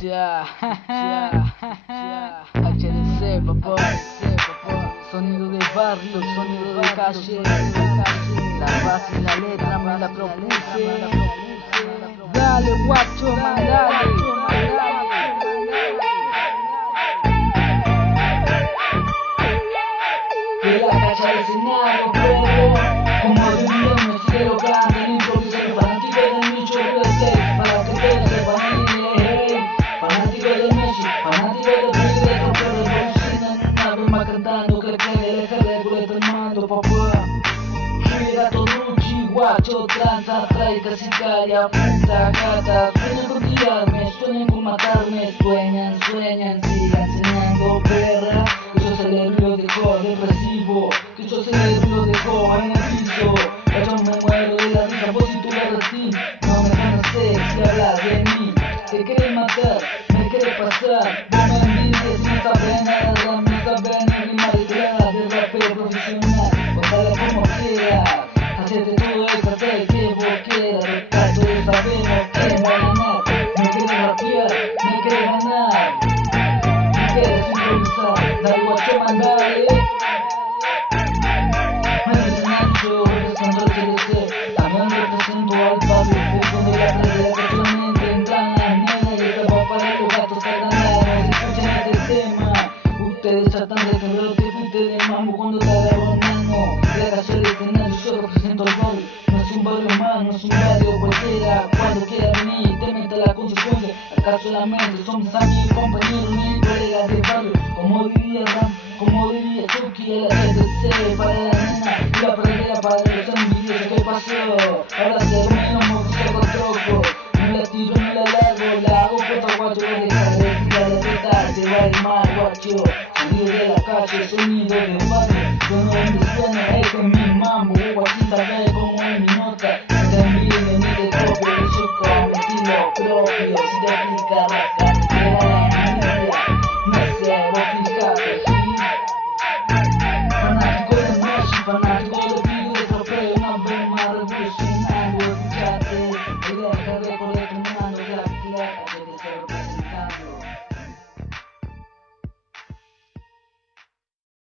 Ya, HDC, papá, sonido de barrio, sonido de calle, la base y la letra me la propuse. Dale, guacho, mandale. De la calle al escenario, perro, como diría un cielo grande, el improviso fanático del nicho para que te sepan. Fanático del Messi, fanático del Fidel, pero revolucionan una vez más cantando que le deja de culeta el mando, papá. Juega Toruchi, guacho, tranza, traica, sicaria, puta, gata. Sueñan con tirarme, sueñan con matarme, sueñan, sigan enseñando, perra. Que yo cerebro lo dejó depresivo, que yo cerebro lo dejó en el piso. Yo me muero de la risa, vos y tu berretín, no me conoces si hablas de mí. Te querés matar, me querés pasar. Vos me envidias, no sabes nada, no sabes ni rimar detrás del rapero profesional. Contala como quieras, hacete todo el cartel que vos quieras. Todos sabemos que va a ganar. Me querés rapear, me querés ganar, me querés improvisar. Dale, guacho, mandale. Me dicen Nacho, represento el CDC. También represento al barrio, justo de la playa, personalmente entran las nenas y el trabajo para los gatos carganados. Escuchen este tema, ustedes tratan de que veo que fuiste de mambo cuando te agarro mano. De la calle del escenario yo represento al barrio, no es un barrio más, no es un barrio cualquiera. Cuando quiera venir, te mete la consecuencia. Acá solamente somos amigos, compañeros y colegas de barrio. Como diría Ram, como diría Chucky, el HDC para la nena y la pradera para los envidiosos. ¿Qué pasó? Ahora termino, mojo troco. No la tiro, no la largo, la hago puta, guacho. Deja de tirar de petar, te va a ir mal, guacho. Sonido de la calle, sonido de barrio. Yo no donde suena, este es mi mambo. Guachita, ve como es mi nota. No te envidio ni te copio, yo con mi estilo propio. Si te aplica, rasca.